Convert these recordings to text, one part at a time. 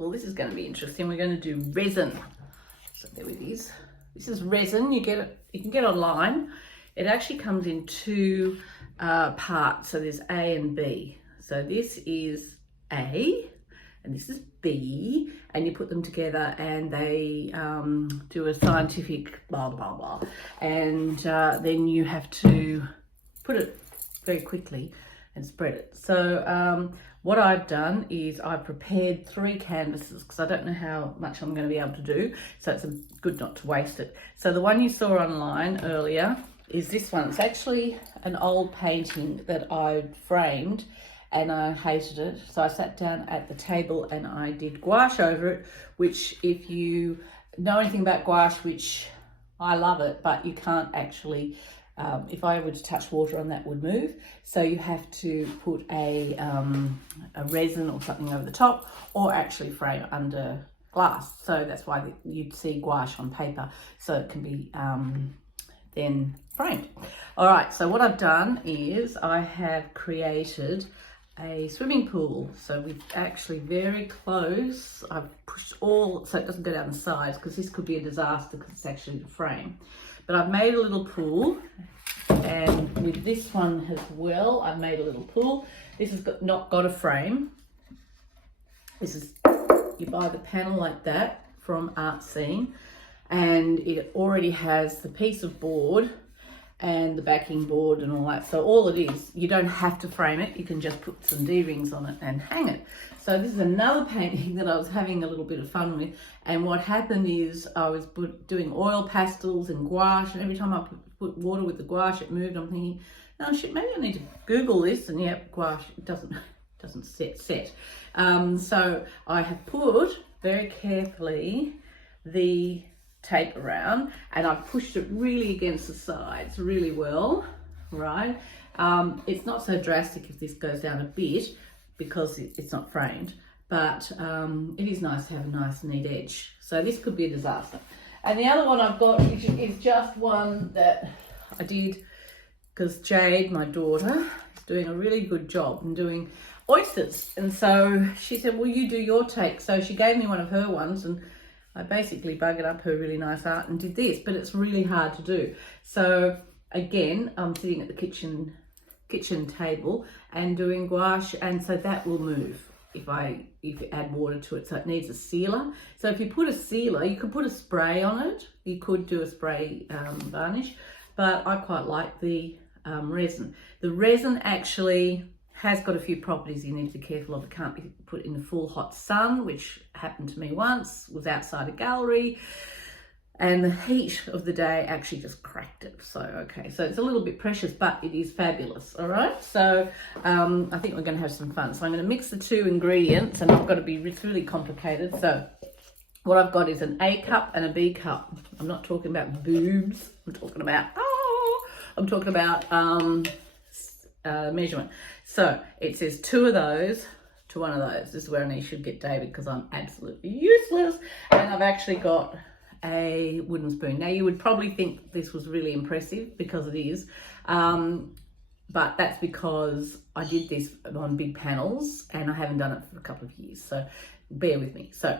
well, this is going to be interesting. We're going to do resin. So there it is. This is resin. You can get online. It actually comes in two parts. So there's A and B. So this is A and this is B, and you put them together and they do a scientific blah blah blah, and then you have to put it very quickly and spread it. So what I've done is I've prepared 3 canvases because I don't know how much I'm going to be able to do, so it's good not to waste it. So the one you saw online earlier is this one. It's actually an old painting that I framed and I hated it, so I sat down at the table and I did gouache over it, which, if you know anything about gouache, which I love it, but you can't actually, if I were to touch water on that, would move. So you have to put a resin or something over the top, or actually frame under glass. So that's why you'd see gouache on paper, so it can be then framed. All right, so what I've done is I have created a swimming pool. So we're actually very close. I've pushed all so it doesn't go down the sides, because this could be a disaster because it's actually the frame. But I've made a little pool, and with this one as well, I've made a little pool. This has not got a frame. This is, you buy the panel like that from Artscene, and it already has the piece of board and the backing board and all that. So all it is, you don't have to frame it. You can just put some D-rings on it and hang it. So this is another painting that I was having a little bit of fun with. And what happened is I was doing oil pastels and gouache, and every time I put water with the gouache, it moved. I'm thinking, oh shit, maybe I need to Google this. And yep, gouache, it doesn't set. So I have put very carefully the tape around, and I've pushed it really against the sides really well, right? It's not so drastic if this goes down a bit because it's not framed, but it is nice to have a nice neat edge. So this could be a disaster. And the other one I've got is just one that I did because Jade, my daughter, is doing a really good job in doing oysters, and so she said, will you do your take? So she gave me one of her ones, and I basically buggered up her really nice art and did this, but it's really hard to do. So again, I'm sitting at the kitchen table and doing gouache, and so that will move if you add water to it. So it needs a sealer. So if you put a sealer, you could put a spray on it. You could do a spray varnish, but I quite like the resin. The resin actually has got a few properties you need to be careful of. It can't be put in the full hot sun, which happened to me once, was outside a gallery, and the heat of the day actually just cracked it. So, okay, so it's a little bit precious, but it is fabulous, all right? So I think we're gonna have some fun. So I'm gonna mix the 2 ingredients, and I've got to be, it's really complicated. So what I've got is an A cup and a B cup. I'm not talking about boobs, I'm talking about measurement. So it says 2 of those to 1 of those. This is where I should get David because I'm absolutely useless. And I've actually got a wooden spoon. Now you would probably think this was really impressive, because it is, but that's because I did this on big panels and I haven't done it for a couple of years, so bear with me. So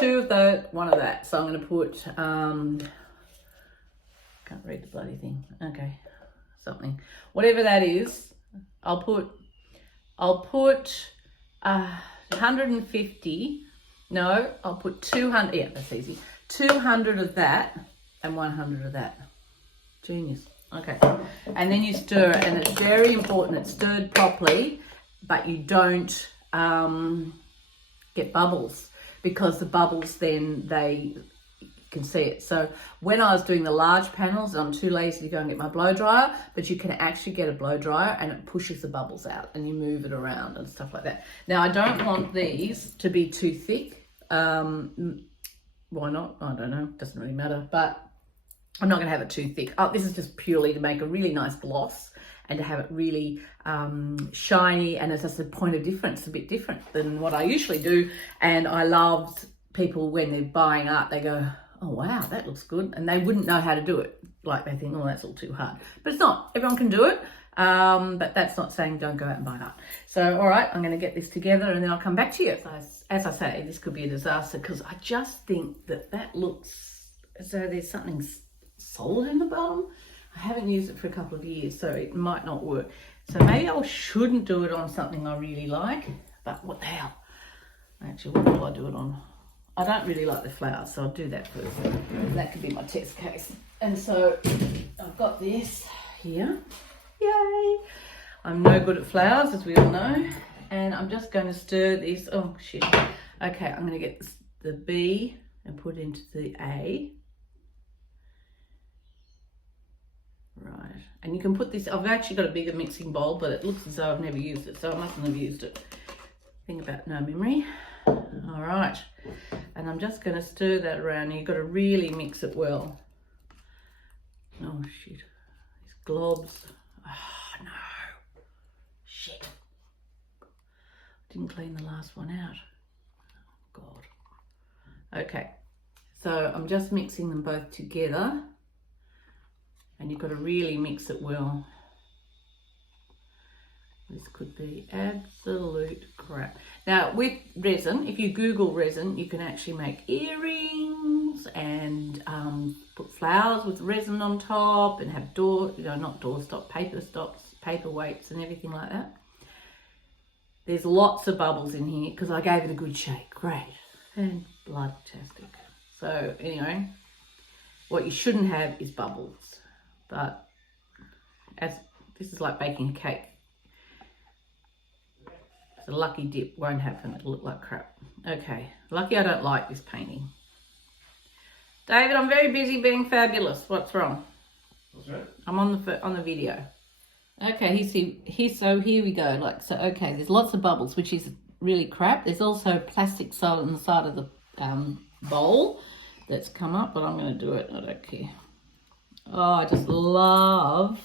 2 of those, 1 of that. So I'm going to put can't read the bloody thing. Okay, something, whatever that is. I'll put 150, no, I'll put 200, yeah, that's easy. 200 of that and 100 of that. Genius. Okay, and then you stir it, and it's very important it's stirred properly, but you don't get bubbles, because the bubbles then you can see it. So when I was doing the large panels, I'm too lazy to go and get my blow dryer, but you can actually get a blow dryer and it pushes the bubbles out and you move it around and stuff like that. Now I don't want these to be too thick. Why not? I don't know, doesn't really matter, but I'm not gonna have it too thick. Oh, this is just purely to make a really nice gloss and to have it really shiny, and it's just a point of difference, a bit different than what I usually do. And I loved people, when they're buying art, they go, oh wow, that looks good, and they wouldn't know how to do it. Like they think, oh, that's all too hard, but it's not. Everyone can do it. But that's not saying don't go out and buy that. So, all right, I'm going to get this together and then I'll come back to you. As I say, this could be a disaster because I just think that looks as though there's something solid in the bottom. I haven't used it for a couple of years, so it might not work. So maybe I shouldn't do it on something I really like, but what the hell? Actually, what will I do it on? I don't really like the flowers, so I'll do that first. That could be my test case. And so I've got this here. Yay! I'm no good at flowers, as we all know. And I'm just going to stir this. Oh, shit. Okay, I'm going to get the B and put it into the A. Right. And you can put this, I've actually got a bigger mixing bowl, but it looks as though I've never used it, so I mustn't have used it. Thing about no memory. All right. And I'm just going to stir that around. You've got to really mix it well. Oh, shit. These globs. Oh, no. Shit. Didn't clean the last one out. God. Okay. So I'm just mixing them both together. And you've got to really mix it well. This could be absolute crap. Now with resin, if you Google resin, you can actually make earrings and put flowers with resin on top and have not doorstop, paper weights and everything like that. There's lots of bubbles in here because I gave it a good shake. Great. And blood-tastic. So anyway, what you shouldn't have is bubbles. But as this is like baking a cake. The lucky dip won't happen. It'll look like crap. Okay, lucky I don't like this painting. David, I'm very busy being fabulous. What's wrong? What's right? I'm on the video. Okay, so here we go. Okay, there's lots of bubbles, which is really crap. There's also plastic side on the side of the bowl that's come up, but I'm going to do it. I don't care. Oh, I just love.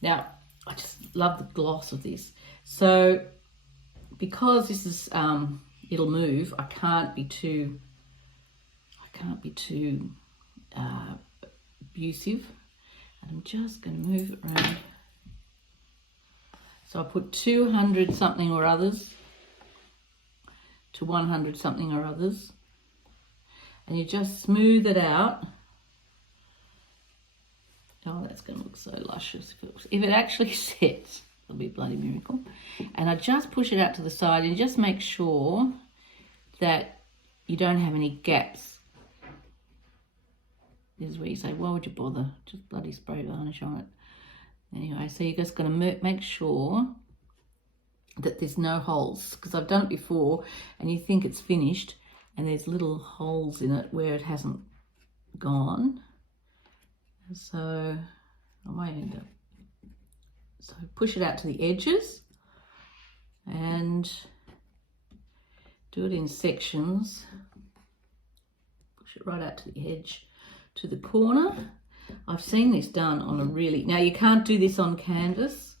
Now, I just love the gloss of this. So, because this is it'll move, I can't be too abusive, and I'm just going to move it around. So I put 200 something or others to 100 something or others, and you just smooth it out. Oh, that's going to look so luscious. If it actually sets, it'll be a bloody miracle. And I just push it out to the side and just make sure that you don't have any gaps. This is where you say, why would you bother? Just bloody spray varnish on it. Anyway, so you're just going to make sure that there's no holes, because I've done it before and you think it's finished and there's little holes in it where it hasn't gone. So I might end up. So push it out to the edges and do it in sections. Push it right out to the edge, to the corner. I've seen this done on a really, now you can't do this on canvas,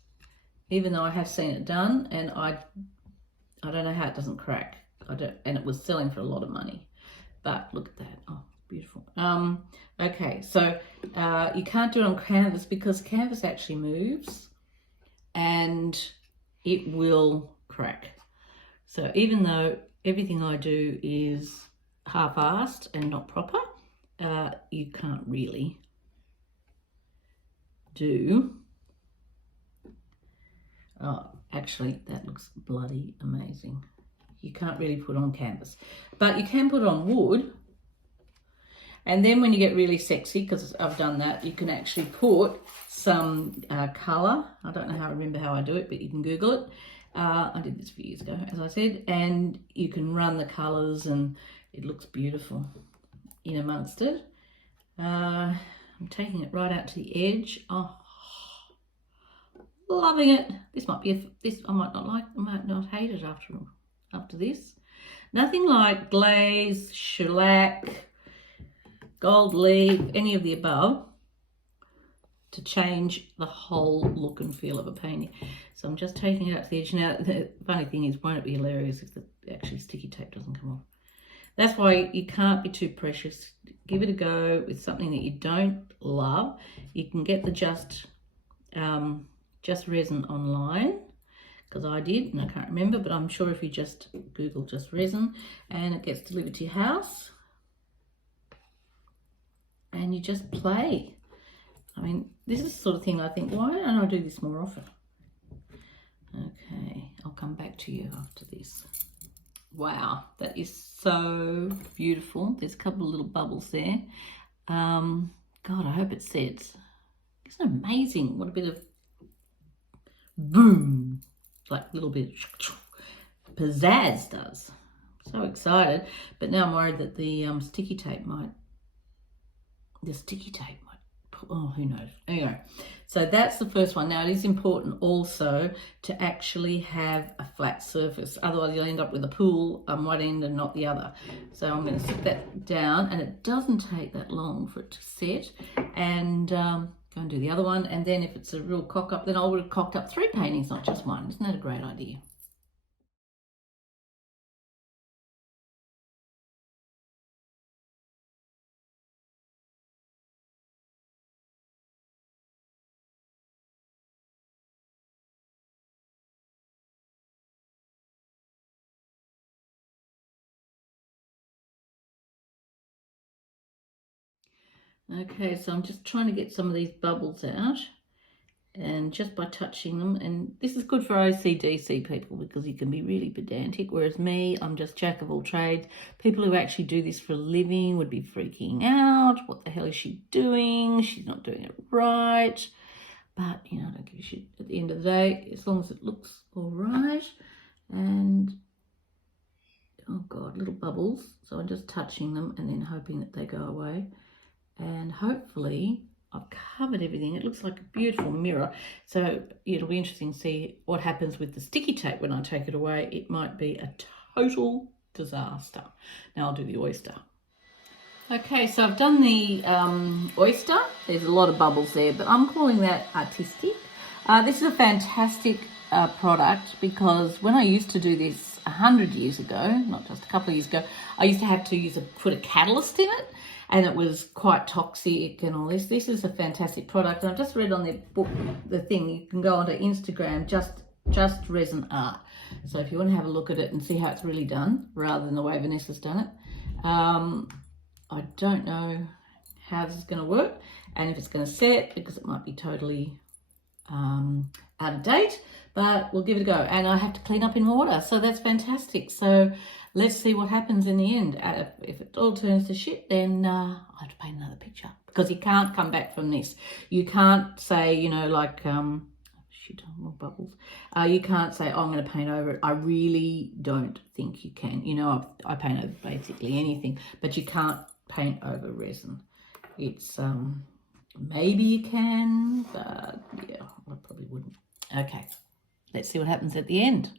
even though I have seen it done, and I don't know how it doesn't crack. And it was selling for a lot of money, but look at that. Oh, beautiful. Okay, so you can't do it on canvas because canvas actually moves and it will crack. So even though everything I do is half-assed and not proper, you can't really do. Oh, actually, that looks bloody amazing. You can't really put on canvas, but you can put it on wood. And then when you get really sexy, because I've done that, you can actually put some colour. I don't know how I remember how I do it, but you can Google it. I did this a few years ago, as I said, and you can run the colours and it looks beautiful in amongst it. I'm taking it right out to the edge. Oh, loving it. This might be I might not like. I might not hate it after this. Nothing like glaze, shellac, gold leaf, any of the above to change the whole look and feel of a painting. So I'm just taking it out to the edge. Now, the funny thing is, won't it be hilarious if the actually sticky tape doesn't come off? That's why you can't be too precious. Give it a go with something that you don't love. You can get the Just Just Resin online, because I did and I can't remember, but I'm sure if you just Google Just Resin and it gets delivered to your house and you just play. I mean, this is the sort of thing I think, why don't I do this more often? Okay, I'll come back to you after this. Wow, that is so beautiful. There's a couple of little bubbles there. God, I hope it sets. Isn't it amazing what a bit of boom, like a little bit of pizzazz does. So excited, but now I'm worried that the sticky tape might, oh, who knows. Anyway, so that's the first one. Now it is important also to actually have a flat surface, otherwise you'll end up with a pool on one end and not the other. So I'm going to sit that down, and it doesn't take that long for it to set, and go and do the other one. And then if it's a real cock up, then I would have cocked up 3 paintings, not just one. Isn't that a great idea? Okay, so I'm just trying to get some of these bubbles out, and just by touching them, and this is good for OCDC people because you can be really pedantic, whereas me, I'm just jack of all trades. People who actually do this for a living would be freaking out. What the hell is she doing? She's not doing it right. But, you know, I don't give a shit at the end of the day, as long as it looks all right. And, oh God, little bubbles. So I'm just touching them and then hoping that they go away. And hopefully I've covered everything. It looks like a beautiful mirror. So it'll be interesting to see what happens with the sticky tape when I take it away. It might be a total disaster. Now I'll do the oyster. Okay, so I've done the oyster. There's a lot of bubbles there, but I'm calling that artistic. This is a fantastic product because when I used to do this 100 years ago, not just a couple of years ago, I used to have to put a catalyst in it, and it was quite toxic and all this. This is a fantastic product, and I've just read on their book, the thing, you can go onto Instagram, just Resin Art. So if you want to have a look at it and see how it's really done, rather than the way Vanessa's done it. I don't know how this is going to work and if it's going to set, because it might be totally out of date, but we'll give it a go. And I have to clean up in water, so that's fantastic. So let's see what happens in the end. If it all turns to shit, then I have to paint another picture, because you can't come back from this. You can't say, you know, like, shit, more bubbles. You can't say, oh, I'm going to paint over it. I really don't think you can. You know, I paint over basically anything, but you can't paint over resin. It's, maybe you can, but yeah, I probably wouldn't. Okay, let's see what happens at the end.